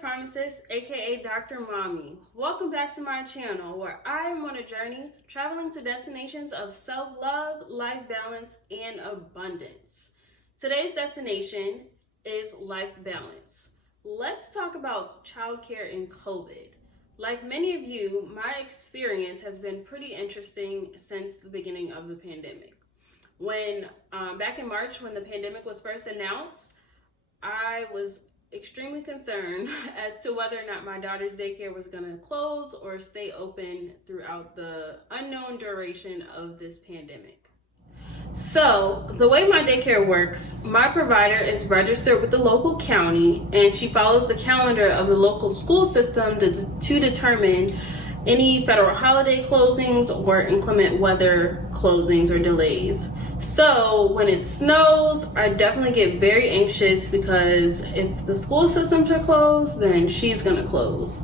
Pharmacist, aka Dr. Mommy. Welcome back to my channel where I am on a journey traveling to destinations of self-love, life balance, and abundance. Today's destination is life balance. Let's talk about childcare in COVID. Like many of you, my experience has been pretty interesting since the beginning of the pandemic. When back in March, when the pandemic was first announced, I was extremely concerned as to whether or not my daughter's daycare was going to close or stay open throughout the unknown duration of this pandemic. So the way my daycare works, my provider is registered with the local county and she follows the calendar of the local school system to determine any federal holiday closings or inclement weather closings or delays. So when it snows, I definitely get very anxious because if the school systems are closed, then she's gonna close.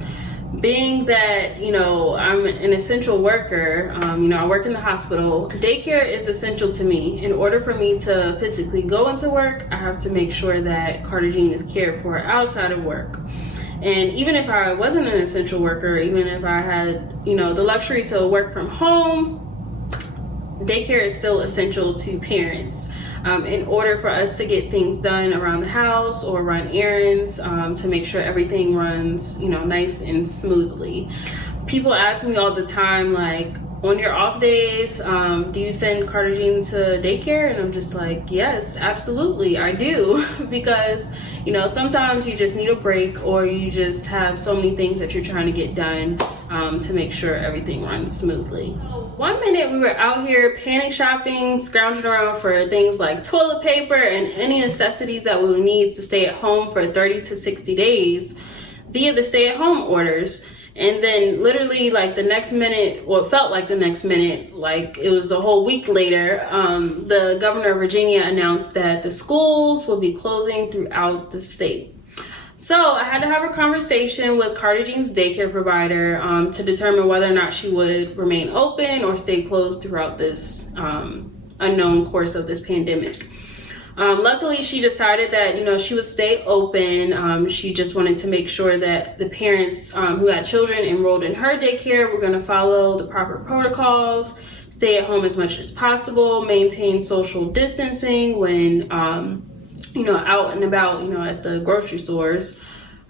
Being that, I'm an essential worker, I work in the hospital, daycare is essential to me. In order for me to physically go into work, I have to make sure that Carter Jean is cared for outside of work. And even if I wasn't an essential worker, even if I had, the luxury to work from home, daycare is still essential to parents in order for us to get things done around the house or run errands to make sure everything runs, nice and smoothly. People ask me all the time, like, on your off days, do you send Carter Jean to daycare? And I'm just like, yes, absolutely, I do. Because, sometimes you just need a break or you just have so many things that you're trying to get done to make sure everything runs smoothly. One minute we were out here panic shopping, scrounging around for things like toilet paper and any necessities that we would need to stay at home for 30 to 60 days via the stay-at-home orders. And then literally like the next minute, well, it felt like the next minute, like it was a whole week later, the governor of Virginia announced that the schools will be closing throughout the state. So I had to have a conversation with Carter Jean's daycare provider to determine whether or not she would remain open or stay closed throughout this unknown course of this pandemic. Luckily, she decided that, she would stay open. She just wanted to make sure that the parents who had children enrolled in her daycare were going to follow the proper protocols, stay at home as much as possible, maintain social distancing when, out and about, at the grocery stores,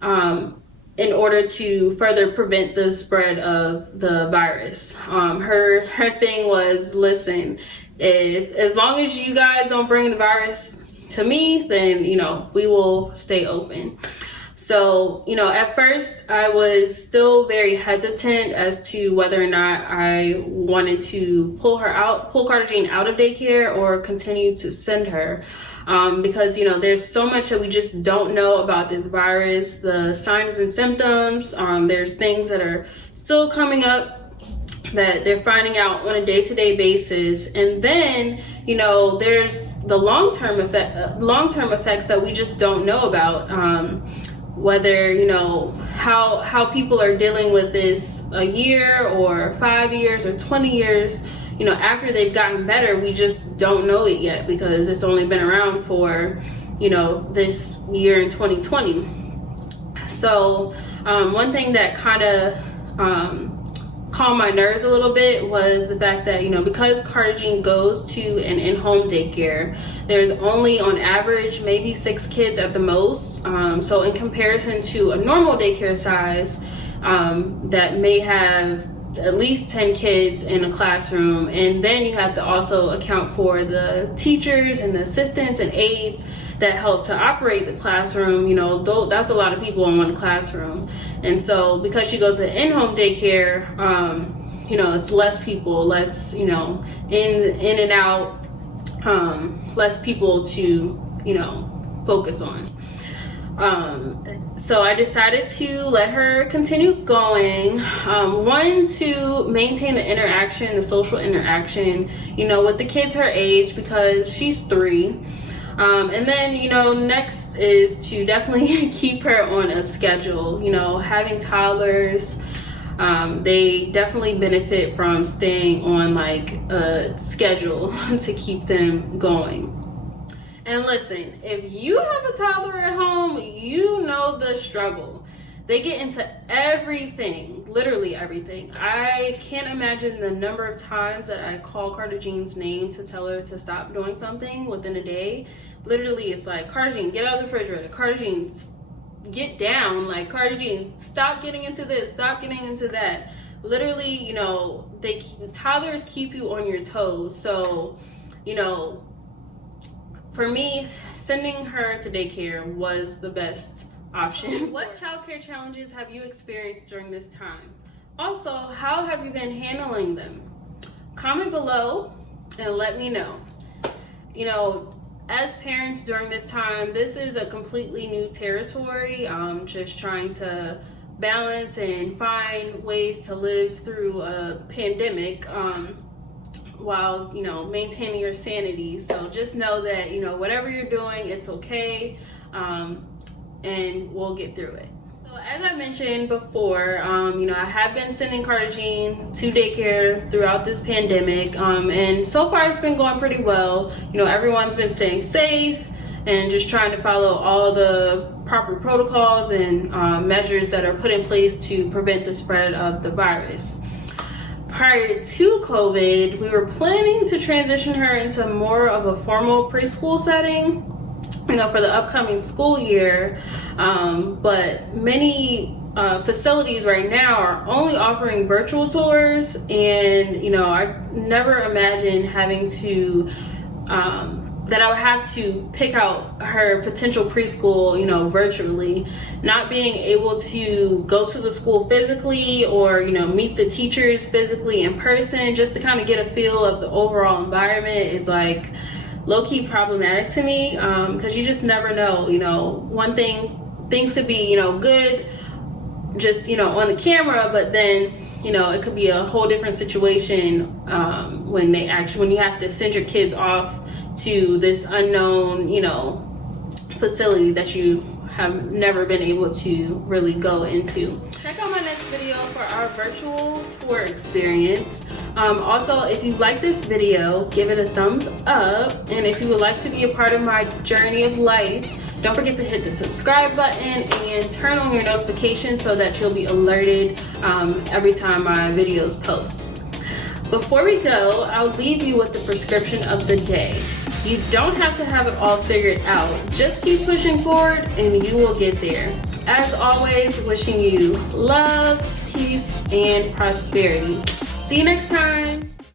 in order to further prevent the spread of the virus. Her thing was, listen, as long as you guys don't bring the virus to me, then, we will stay open. So, at first I was still very hesitant as to whether or not I wanted to pull Carter Jean out of daycare or continue to send her. Because, there's so much that we just don't know about this virus, the signs and symptoms. There's things that are still coming up that they're finding out on a day-to-day basis. And then, there's the long-term effects that we just don't know about. Whether, how people are dealing with this a year or 5 years or 20 years, after they've gotten better, we just don't know it yet because it's only been around for, this year in 2020. So one thing that kind of calmed my nerves a little bit was the fact that, because Carter Jean goes to an in-home daycare, there's only on average maybe 6 kids at the most. So in comparison to a normal daycare size that may have at least 10 kids in a classroom, and then you have to also account for the teachers and the assistants and aides that help to operate the classroom. That's a lot of people in one classroom. And so because she goes to in-home daycare, it's less people, less, in and out, less people to, focus on. So I decided to let her continue going. One, to maintain the interaction, the social interaction, with the kids her age, because she's 3. And then, next is to definitely keep her on a schedule. Having toddlers, they definitely benefit from staying on like a schedule to keep them going. And listen, if you have a toddler at home, you know the struggle. They get into everything, literally everything. I can't imagine the number of times that I call Carter Jean's name to tell her to stop doing something within a day. Literally, it's like, Carter Jean, get out of the refrigerator. Carter Jean, get down. Like, Carter Jean, stop getting into this, stop getting into that. Literally, toddlers keep you on your toes. So, for me, sending her to daycare was the best option. What childcare challenges have you experienced during this time? Also, how have you been handling them? Comment below and let me know. As parents during this time, this is a completely new territory. Just trying to balance and find ways to live through a pandemic while maintaining your sanity. So just know that whatever you're doing, it's okay, and we'll get through it. So as I mentioned before, I have been sending Carter Jean to daycare throughout this pandemic, and so far it's been going pretty well. Everyone's been staying safe and just trying to follow all the proper protocols and measures that are put in place to prevent the spread of the virus. Prior to COVID, we were planning to transition her into more of a formal preschool setting, for the upcoming school year, but many facilities right now are only offering virtual tours, and I never imagined having to that I would have to pick out her potential preschool, virtually, not being able to go to the school physically or, meet the teachers physically in person, just to kind of get a feel of the overall environment is like low-key problematic to me, because you just never know. One thing, things could be, good, just, on the camera, but then, it could be a whole different situation when you have to send your kids off to this unknown, facility that you have never been able to really go into. Check out my next video for our virtual tour experience. Also, if you like this video, give it a thumbs up, and if you would like to be a part of my journey of life, don't forget to hit the subscribe button and turn on your notifications so that you'll be alerted every time my videos post. Before we go, I'll leave you with the prescription of the day. You don't have to have it all figured out. Just keep pushing forward and you will get there. As always, wishing you love, peace, and prosperity. See you next time.